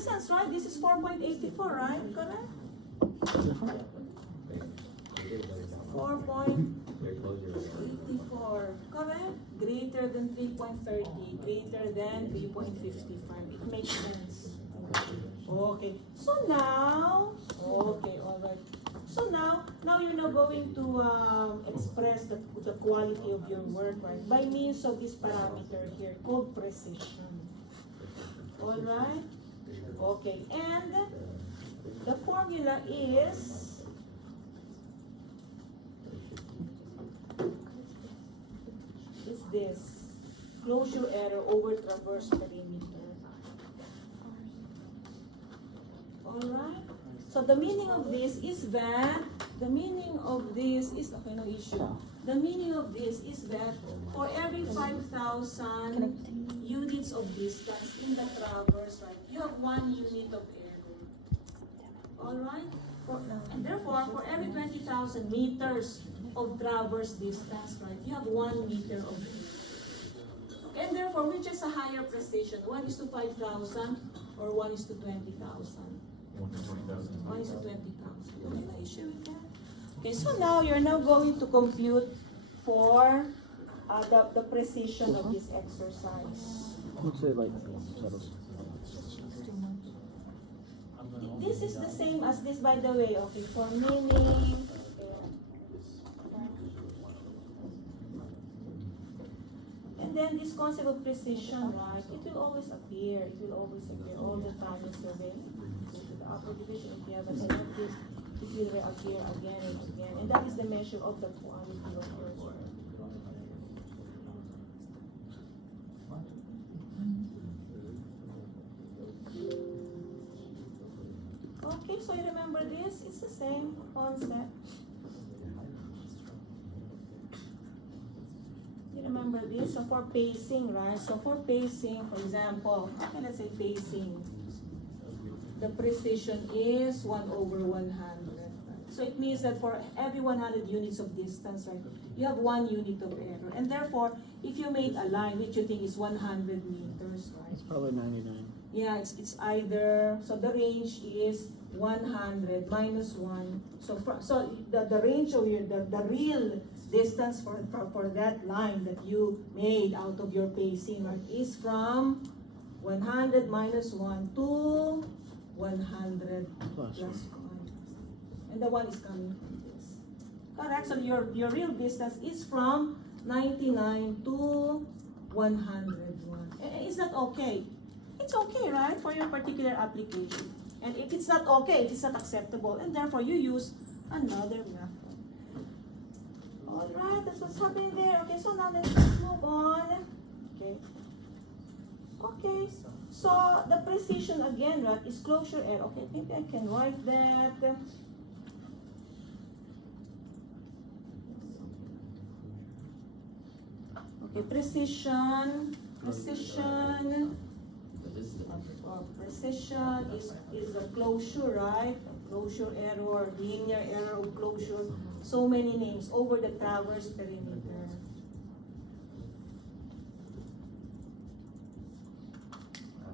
makes sense, right? This is 4.84, right? Correct? 4.84, correct? Greater than 3.30, greater than 3.55. It makes sense. Okay. So now, okay, all right. So now you're now going to express the quality of your work, right? By means of this parameter here called precision. All right? Okay. And the formula is this. Closure error over traverse perimeter. Alright? So the meaning of this is that, okay, no issue. The meaning of this is that for every 5,000 units of distance in the traverse, right, you have 1 unit of error. Alright? And therefore, for every 20,000 meters of traverse distance, right, you have 1 meter of error. And therefore, which is a higher precision? 1 is to 5,000 or 1 is to 20,000? 1 is to 20,000. Okay, no issue with that. Okay, so now you're now going to compute for the precision of this exercise. What's it like? This is the same as this, by the way. Okay, for meaning. And then this concept of precision, right? It will always appear. It will always appear all the time in survey. The upper division, if you have a this, it will reappear again and again. And that is the measure of the quality of your work. Okay, so you remember this? It's the same concept. You remember this? So for pacing, right? So for pacing, for example, okay, let's say pacing. The precision is 1/100. Right? So it means that for every 100 units of distance, right, you have 1 unit of error. And therefore, if you made a line which you think is 100 meters, right? It's probably 99. Yeah, it's either, so the range is 100 minus 1. So the range of your, the real distance for that line that you made out of your pacing, right, is from 100 minus 1 to 100 plus 1. And the 1 is coming from this. Correct? So your real distance is from 99 to 101. Is that okay? It's okay, right, for your particular application. And if it's not okay, it is not acceptable, and therefore you use another method. Alright, that's what's happening there. Okay, so now let's move on. Okay. Okay, so the precision again, right, is closure error. Okay, maybe I can write that. Okay, precision is the closure, right? Closure error, linear error of closure, so many names over the traverse perimeter.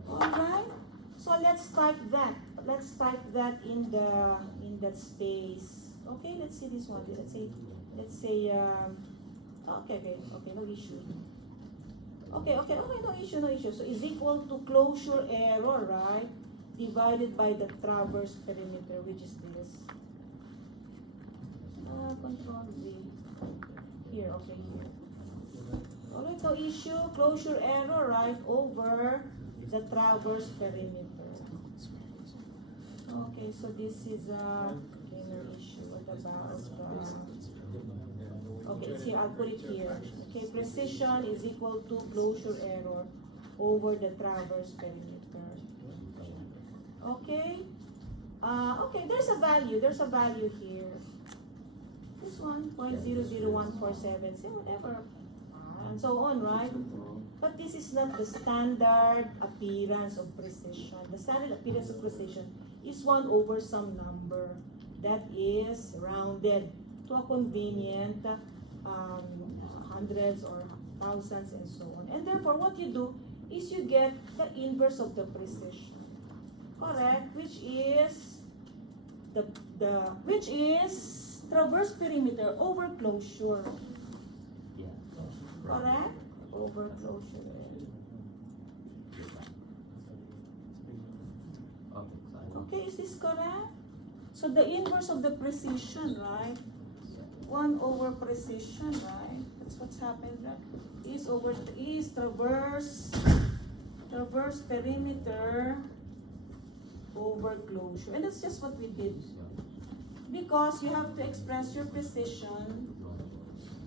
Alright, so let's type that. Let's type that in that space. Okay, let's see this one. Let's say okay, no issue. Okay, no issue. So is equal to closure error, right? Divided by the traverse perimeter, which is this. Control Z. Here, okay, here. Alright, no issue. Closure error, right? Over the traverse perimeter. Okay, so this is okay, no issue. What about okay, it's here. I'll put it here. Okay, precision is equal to closure error over the traverse perimeter. Okay. Okay, there's a value. There's a value here. This one, 0.00147. Say whatever. And so on, right? But this is not the standard appearance of precision. The standard appearance of precision is 1 over some number that is rounded to a convenient hundreds or thousands and so on. And therefore, what you do is you get the inverse of the precision. correct, which is which is traverse perimeter over closure. Yeah. Correct? Over closure. Okay, is this correct? So the inverse of the precision, right? 1 over precision, right? That's what's happened, right? Is traverse perimeter over closure. And that's just what we did. Because you have to express your precision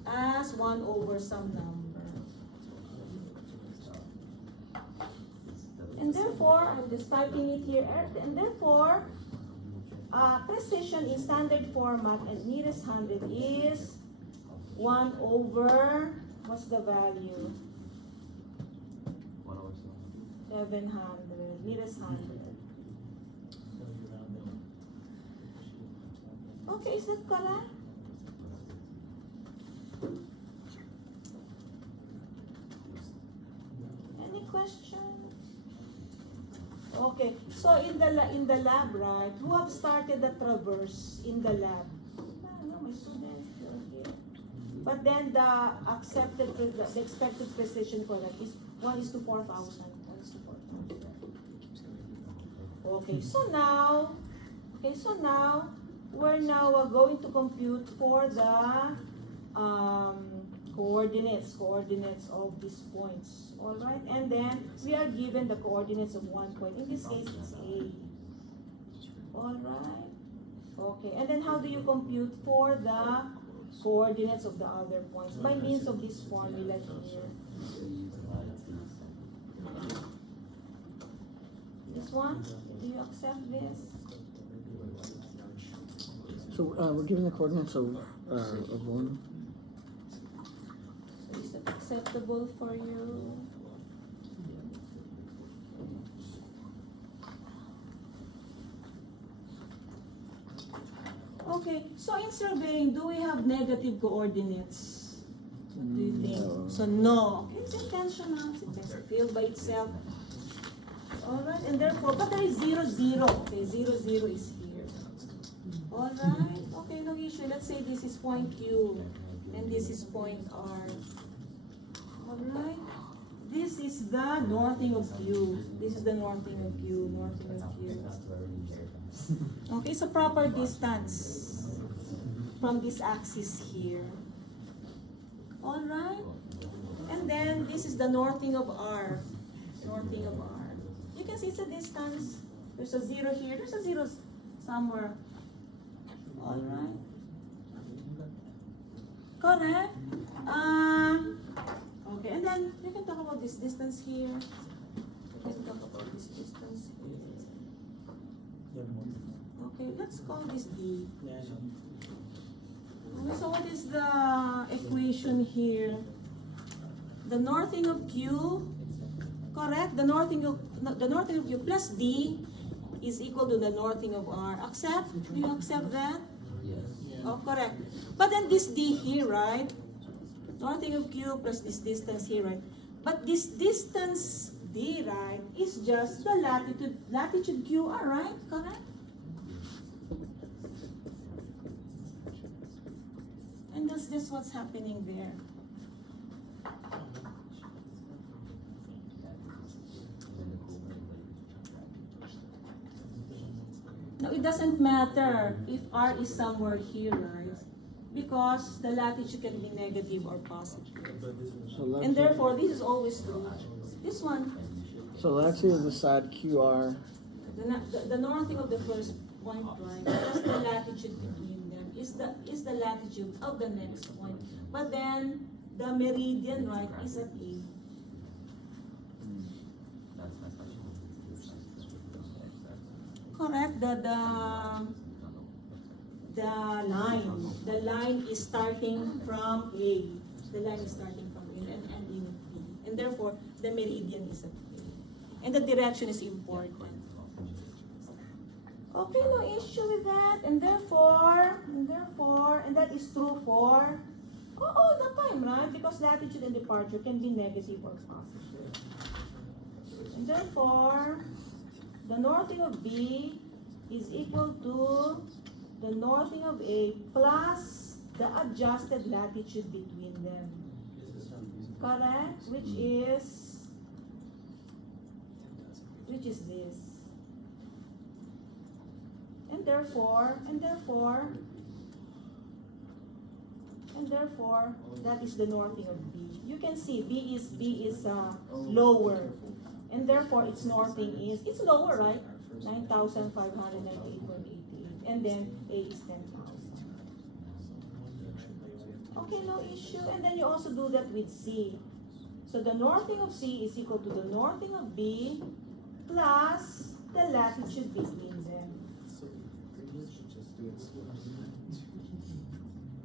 as 1 over some number. And therefore, I'm just typing it here, and therefore, precision in standard format and nearest 100 is 1 over, what's the value? 700, nearest 100. Okay, is that correct? Any questions? Okay, so in the lab, right? Who have started the traverse in the lab? No, my students are here. But then the expected precision for that is 1:4,000. 1:4,000. Okay, so now we're now going to compute for the coordinates of these points. All right, and then we are given the coordinates of one point. In this case, it's A. All right. Okay, and then how do you compute for the coordinates of the other points? By means of this formula here. This one, do you accept this? So we're given the coordinates of 1. So is it acceptable for you? Okay, so in surveying, do we have negative coordinates? What do you think? No. So no. It's intentional. It's a field by itself. Alright, and therefore, but there is 0, 0. Okay, 0, 0 is here. Alright, okay, no issue. Let's say this is point Q and this is point R. Alright, this is the northing of Q. This is the northing of Q, northing of Q. Okay, so proper distance from this axis here. Alright, and then this is the northing of R. Northing of R. You can see it's a distance. There's a 0 here. There's a 0 somewhere. Alright. Correct. Okay, and then you can talk about this distance here. You can talk about this distance here. Okay, let's call this D. Okay, so what is the equation here? The northing of Q, correct? The northing of Q plus D is equal to the northing of R. Accept? Do you accept that? Yes. Oh, correct. But then this D here, right? Northing of Q plus this distance here, right? But this distance D, right, is just the latitude QR, right? Correct? And that's just what's happening there. Now, it doesn't matter if R is somewhere here, right? Because the latitude can be negative or positive. So And therefore, this is always true. This one, So let's see the side QR. the northing of the first point, right? Plus the latitude between them is the latitude of the next point. But then the meridian, right, is at A. Correct. The line is starting from A. The line is starting from A and ending at B. And therefore, the meridian is at A. And the direction is important. Okay, no issue with that. And therefore, and that is true for all the time, right? Because latitude and departure can be negative or positive. And therefore, the northing of B is equal to the northing of A plus the adjusted latitude between them. Correct? Which is this. And therefore, that is the northing of B. You can see B is lower, and therefore its northing it's lower, right? 9,598.88, and then A is 10,000. Okay, no issue. And then you also do that with C. So the northing of C is equal to the northing of B plus the latitude between them,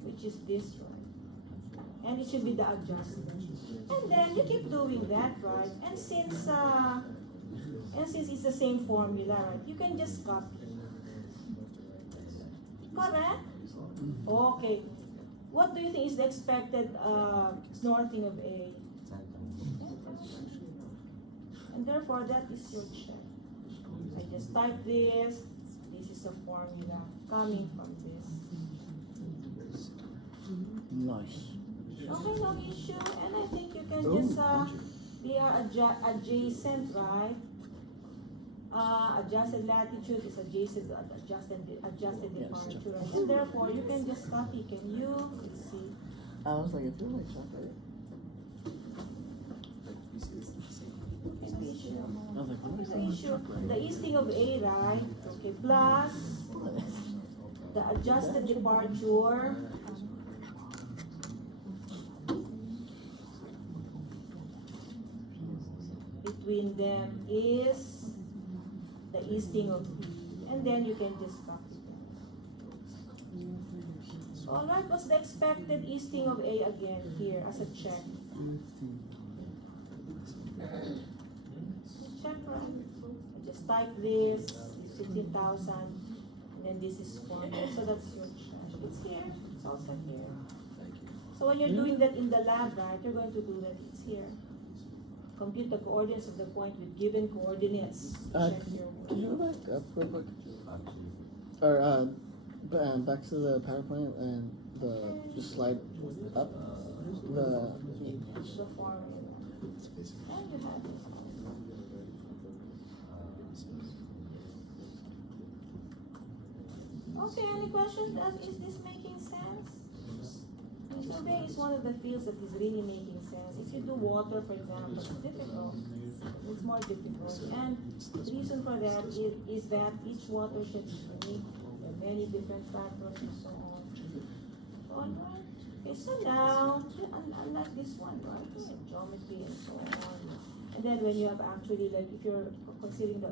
which is this, right? And it should be the adjustment. And then you keep doing that, right? And since it's the same formula, right? You can just copy. Correct? Okay. What do you think is the expected northing of A? And therefore, that is your check. I just type this. This is a formula coming from this. Nice. Okay, no issue. And I think you can just, they are adjacent, right? Adjusted latitude is adjacent to adjusted departure. Right? And therefore, you can just copy. Can you? Let's see. I was like, it feels like chocolate. Okay, no issue. I was like, what is Okay, no issue. The easting of A, right? Okay, plus the adjusted departure. Between them is the easting of B, and then you can just copy them. Alright, what's the expected easting of A again here as a check? Check, right? I just type this 15,000, and then this is 4. So that's your check. It's here, it's also here. So when you're doing that in the lab, right, you're going to do that, it's here. Compute the coordinates of the point with given coordinates. Check your work. Can you go back up real quick? Or back to the PowerPoint and just slide up the. The formula. And you have this. Okay, any questions? Is this making sense? Surveying is one of the fields that is really making sense. If you do water, for example, it's difficult. It's more difficult. And the reason for that is that each watershed is unique. There are many different factors and so on. Alright. Okay, so now, unlike this one, right? Geometry and so on. And then when you have actually, like, if you're considering the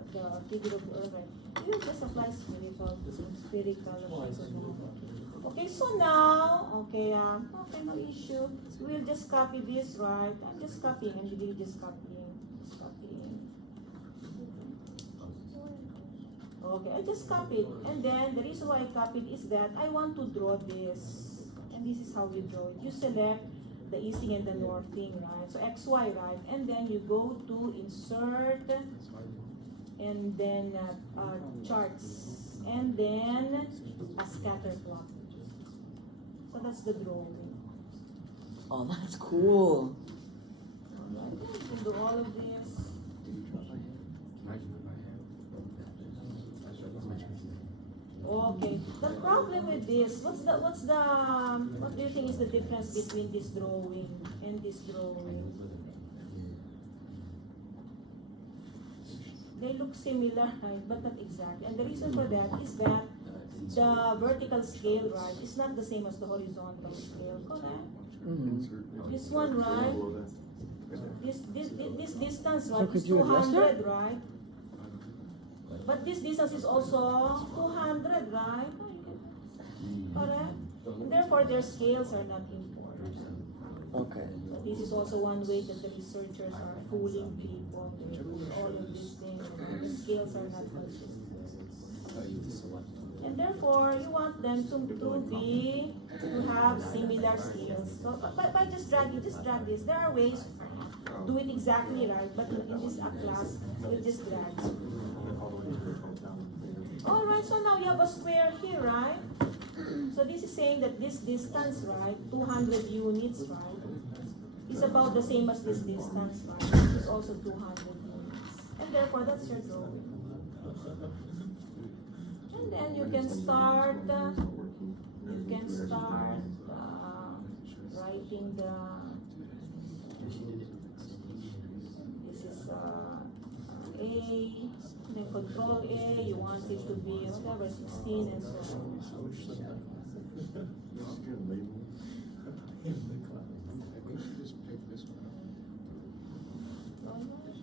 figure of the earth, right, you just apply spherical. Okay, so now, okay, no issue. We'll just copy this, right? I'm just copying. I'm really just copying. Okay, I just copied. And then the reason why I copied is that I want to draw this. And this is how we draw it. You select the easting and the northing, right? So XY, right? And then you go to insert and then charts. And then a scatter plot. So that's the drawing. Oh, that's cool. Alright, you can do all of this. Okay. The problem with this, what do you think is the difference between this drawing and this drawing? They look similar, right? But not exactly. And the reason for that is that the vertical scale, right, is not the same as the horizontal scale, correct? This one, right? This distance, right, could is you adjust 200, right? But this distance is also 200, right? Correct? And therefore, their scales are not important. Okay. So this is also one way that the researchers are fooling people. They fool all of these things. The scales are not consistent. And therefore, you want them to have similar scales. So by just drag this. There are ways to do it exactly right, but in this class, we'll just drag. Alright, so now you have a square here, right? So this is saying that this distance, right, 200 units, right, is about the same as this distance, right? This is also 200 units. And therefore, that's your drawing. And then you can start, writing the, this is A, then control A, you want it to be whatever, 16 and so on.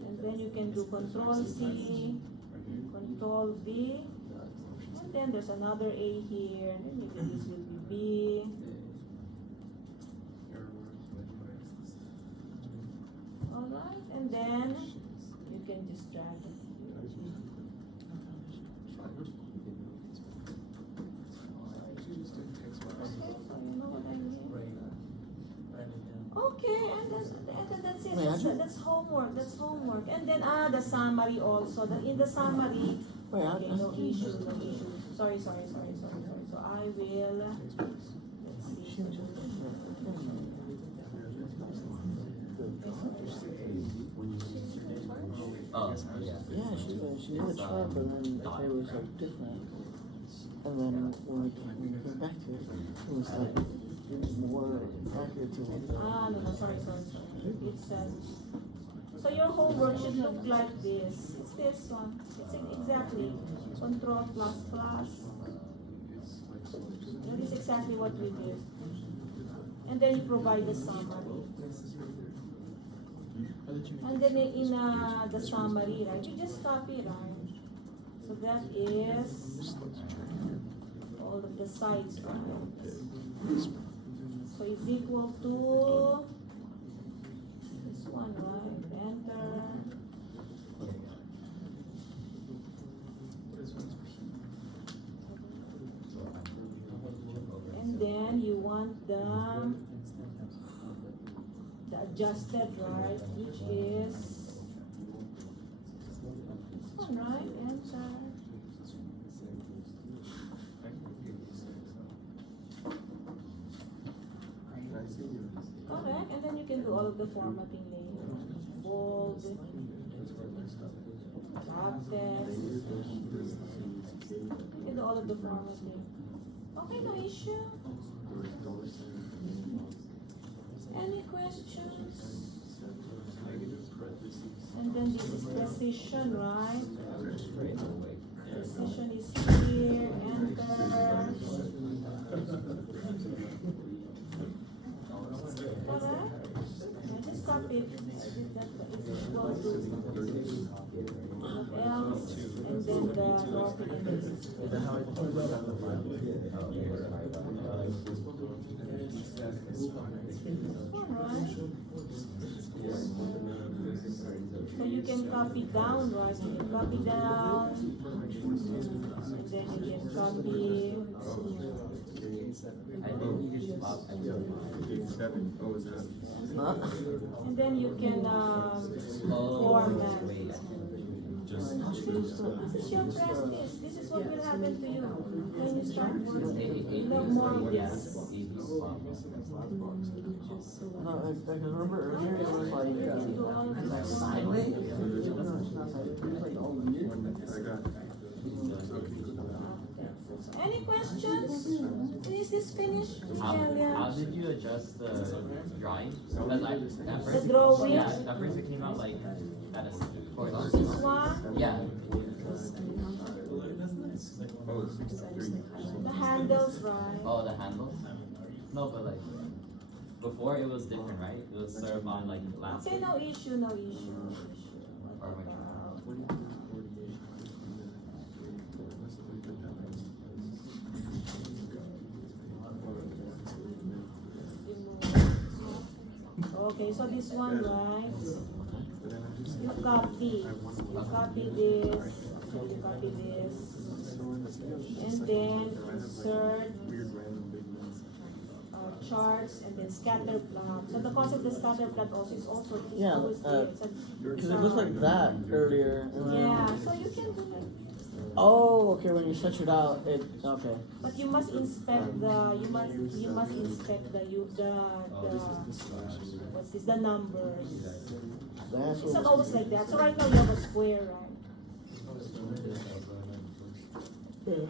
And then you can do control C, control V, and then there's another A here, and then maybe this will be B. Alright, and then you can just drag it. Okay, and then that's it. That's homework. That's homework. And then the summary also. In the summary, okay, no issue. Sorry. So I will. Let's see. Oh, yeah. Yeah, she did a chart, but then it was like different. And then when we came back to it, it was like more accurate to it. No, sorry. It says. So your homework should look like this. It's this one. It's exactly control plus. That is exactly what we did. And then you provide the summary. And then in the summary, right, you just copy, right? So that is all of the sides, right? So it's equal to this one, right? Enter. And then you want the adjusted, right, which is this one, right? Enter. Correct, and then you can do all of the formatting later. Bold, capitals. You can do all of the formatting. Okay, no issue. Any questions? And then this is precision, right? Precision is here, enter. Correct? I just copy it. Go to what else? And then the north indices. So you can copy down, right? You can copy down, and then you can copy. And then you can format. This is your practice. This is what will happen to you when you start working. You have more of this. No, I can remember earlier it was like sideways. No, it's not sideways. It was like all the new. Any questions? Is this finished? How did you adjust the drawing? Because at first, The drawing? Yeah, at first it came out like that is for This one? yeah. The handles, right? Oh, the handle? No, but like before it was different, right? It was sort of on like landscape. Okay, no issue. Or which Okay, so this one, right? You copy this, and then insert charts, and then scatter plot. So the concept of scatter plot also is also Yeah, always there. because it looked like that earlier. And then Yeah, so you can do it. Oh, okay. When you stretch it out, it okay. But you must inspect you must inspect the what's this, the numbers. That's It's not what. always like that. So right now you have a square, right? Yeah.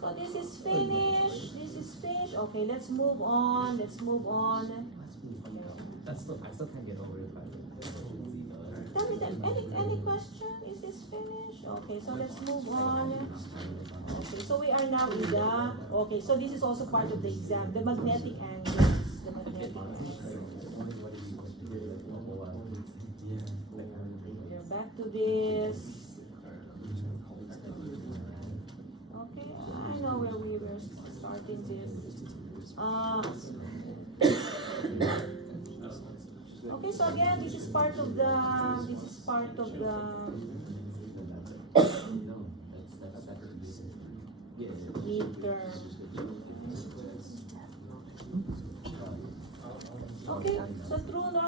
So this is finished. This is finished. Okay, let's move on. Let's move on. I still can't get over it. Tell me that. Any question? Is this finished? Okay, so let's move on. Okay, so we are now in the. Okay, so this is also part of the exam. The magnetic angles. The magnetic angles. We're back to this. Okay, I know where we were starting this. Okay, so again, this is part of the meter. Okay, so true north